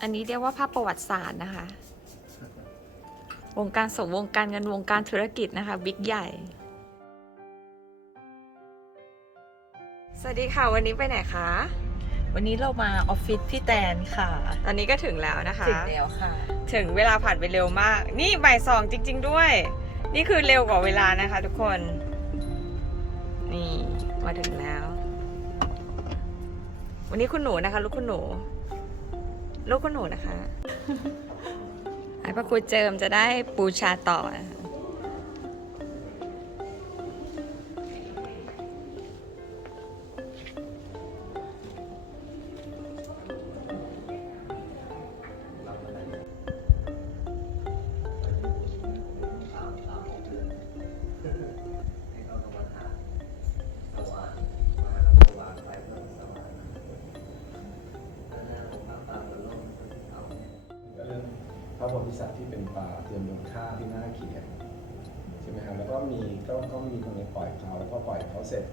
อันนี้เรียกว่าภาพประวัติศาสตร์นะคะ วงการสงฆ์วงการเงินวงการธุรกิจนะคะบิ๊กใหญ่ สวัสดีค่ะ วันนี้ไปไหนคะ วันนี้เรามาออฟฟิศพี่แตนค่ะ ตอนนี้ก็ถึงแล้วนะคะ ถึงแล้วค่ะ ถึงเวลาผ่านไปเร็วมาก นี่บ่ายสองจริง ๆ ด้วย นี่คือเร็วกว่าเวลานะคะ ทุกคน นี่มาถึงแล้ว วันนี้คุณหนูนะคะลูกคุณหนู ลูกคุณหนูนะคะไอ้พระครูเจิมจะได้ปูชาต่อนะคะ โพธิสัตว์ที่เป็นป่าเตรียมลงฆ่าที่น่าเกลียดใช่ไหมครับแล้วก็มีก็ก็มีคนไปปล่อยเขาแล้วพอปล่อยเขาเสร็จ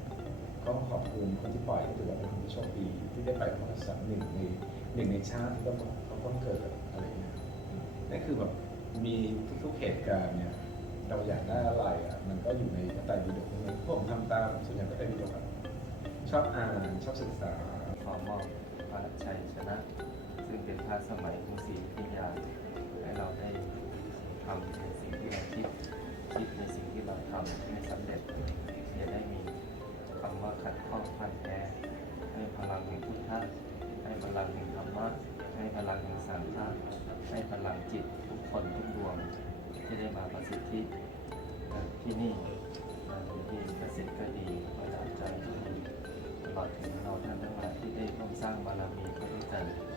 ก็ขอบคุณคนที่ปล่อยก็ถือว่าเป็นคนที่โชคดีที่ได้ไปพระโพธิสัตว์หนึ่งในหนึ่งในชาติที่ต้องเขาต้องเกิดอะไรเงี้ยนั่นคือแบบมีทุกๆเหตุการณ์เนี่ยเราอยากได้อะไรอะมันก็อยู่ในพระไตรปิฎกทั้งนั้นพวกผมทำตามส่วนใหญ่พระไตรปิฎกอะชอบอ่านชอบศึกษาขอมอบพระชัยชนะ ซึ่งเป็นพระสมัยกรุงศรีอยุธยา ให้เราได้ทำในสิ่งที่เราคิดคิดในสิ่งที่เราทำให้สำเร็จจะได้มีคำว่าขัดข้องพันแท้ให้พลังแห่งพุทธะให้พลังแห่งธรรมะให้พลังแห่งสังฆะให้พลังจิตทุกคนทุกดวงที่ได้มาประสิทธิที่นี่อยู่ที่เกษตรก็ดีประทับใจก็ดีตลอดถึงเราท่านทั้งหลายที่ได้ร่วมสร้างบารมีไปด้วยกันบุญกุ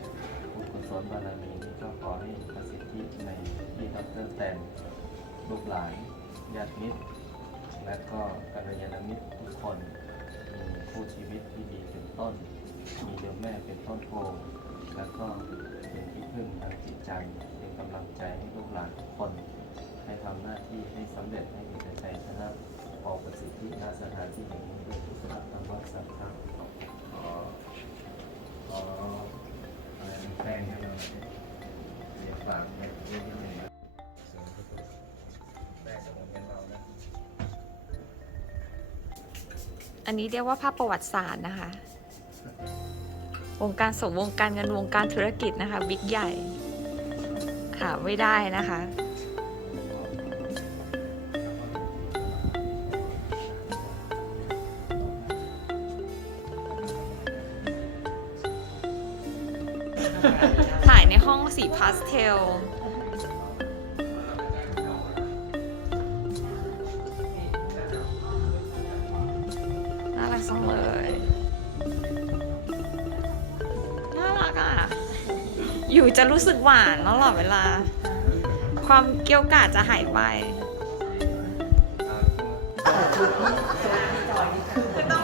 ศลบารมีก็ขอให้ประสิทธิในที่ดรแตนลูกหลานญาติมิตร และก็กัลยาณมิตรทุกคน มีคู่ชีวิตที่ดีเป็นต้น มีโยมแม่เป็นต้นโพแล้วก็เป็นที่พึ่งทางจิตใจเป็นกำลังใจให้ลูกหลานทุกคนให้ทำหน้าที่ให้สำเร็จให้มีแต่ใจชนะออกประสิทธิณสถานที่แห่งนี้ด้วยทุกขธรรมะสังฆะขอขอ เราเรียนฝากไว้นิดหนึ่งนะได้จากโรงเรียนเรานะอันนี้เรียกว่าภาพประวัติศาสตร์นะคะ วงการสงวงการเงินวงการธุรกิจนะคะ บิ๊กใหญ่ค่ะไม่ได้นะคะถ่ายในห้อง สีพาสเทล น่ารักจังเลย น่ารักอะ อยู่จะรู้สึกหวานตลอดเวลา ความเกี้ยวกาดจะหายไปคือต้อง